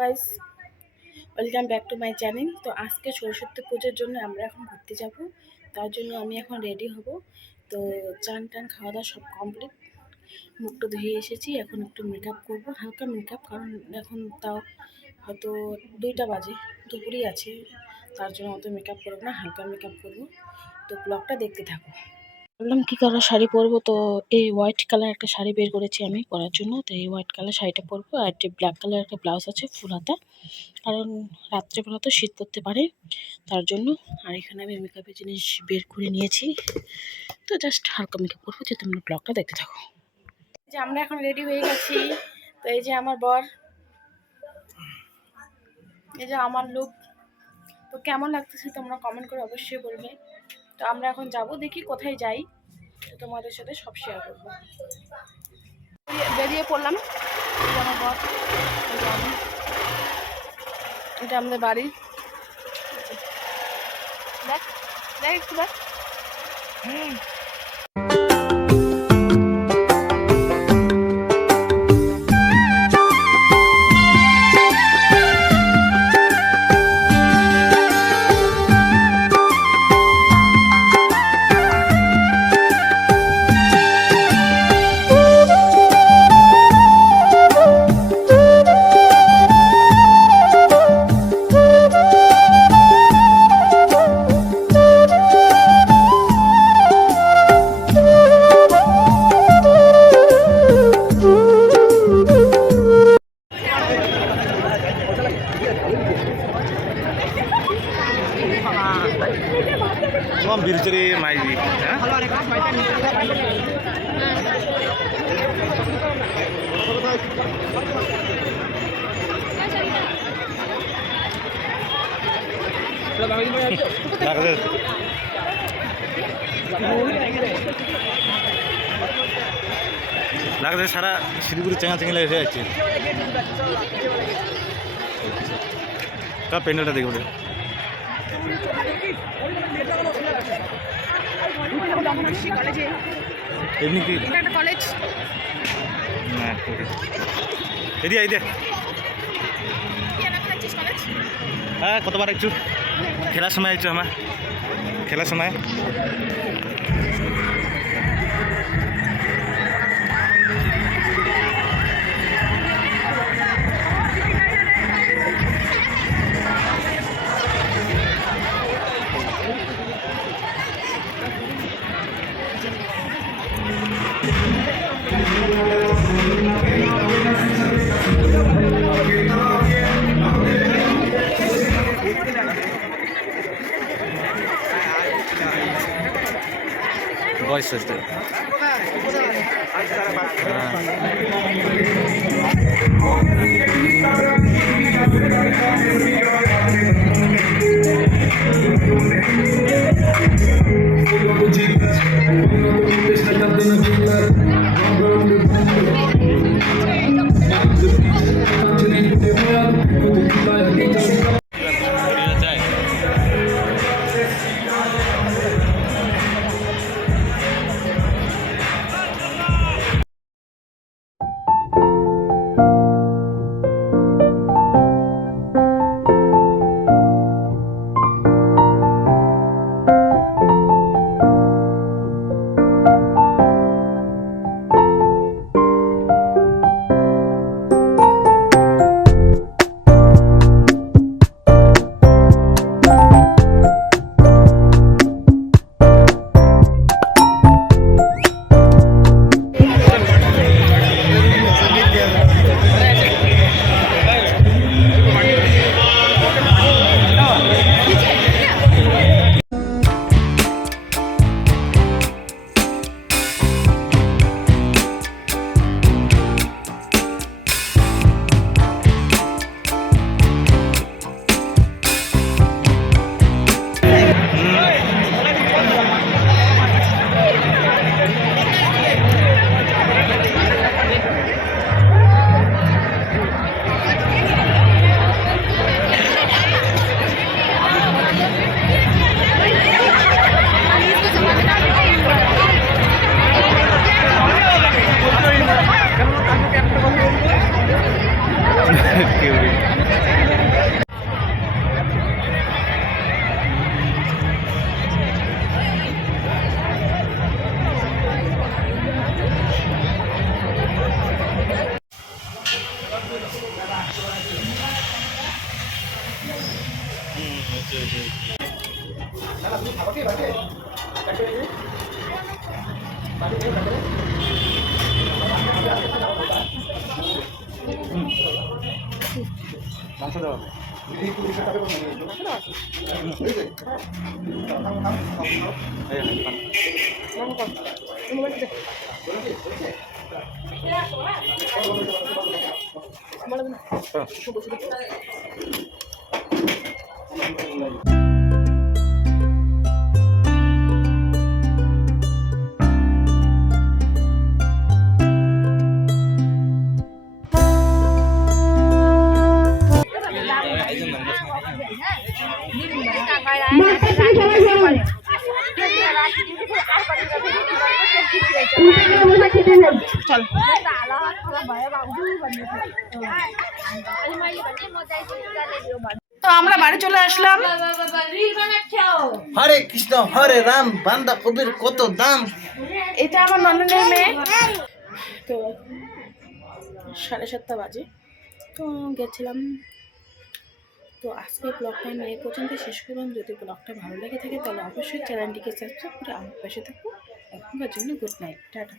Guys, welcome back to my channel. তো আজকে সরস্বতী পুজোর জন্য আমরা এখন ঘুরতে যাব। তার জন্য আমি এখন রেডি হব। তো চান টান খাওয়া দাওয়া সব কমপ্লিট, মুখটা ধুয়ে এসেছি। এখন একটু মেকআপ করব, হালকা মেকআপ, কারণ এখন তাও হয়তো 2টা বাজে, দুপুরই আছে। তার জন্য অত মেকআপ করবো না, হালকা মেকআপ করব। তো ব্লগটা দেখতে থাকো। ভাবলাম কী কালার শাড়ি পরবো, তো এই হোয়াইট কালার একটা শাড়ি বের করেছি আমি পরার জন্য। তো এই হোয়াইট কালার শাড়িটা পরবো, আর যে ব্ল্যাক কালার একটা ব্লাউজ আছে ফুল হাতা, কারণ রাত্রেবেলা তো শীত করতে পারে, তার জন্য। আর এখানে আমি মেকআপের জিনিস বের করে নিয়েছি। তো জাস্ট হালকা মেকআপ করবো, যে তোমরা ব্লগটা দেখতে থাকো। যে আমরা এখন রেডি হয়ে গেছি। তো এই যে আমার বর, এই যে আমার লুক। তো কেমন লাগতেছে তোমরা কমেন্ট করে অবশ্যই বলবে। তো আমরা এখন যাব, দেখি কোথায় যাই, তো তোমাদের সাথে সব শেয়ার করবো। বেরিয়ে পড়লাম। আমার বর, এটা আমাদের বাড়ি। দেখ দেখ একটু দেখ। बिरचरी माइजी লাগছে সারা শিলিগুড়ি চেঙা চেঙে এসে যাচ্ছে। প্যান্ডেলটা দেখবে এমনি কি কলেজ এদিকে এই দে। হ্যাঁ, কতবার একটু খেলার সময় একটু আমার খেলার সময় voice system. মাংস দেওয়া হবে। এই খান। তো আমরা বাড়ি চলে আসলাম। হরে কৃষ্ণ হরে রাম বান্দা কবির কত দাম। এটা আমার ননদের মেয়ে। তো 7:30 বাজে, তো গেছিলাম। তো আজকে ব্লগটা আমি এই পর্যন্ত শেষ করলাম। যদি ব্লগটা ভালো লেগে থাকে তাহলে অবশ্যই চ্যানেলটিকে সাবস্ক্রাইব করে আমার পাশে থাকবো। এখনকার জন্য গুড নাইট, টাটা।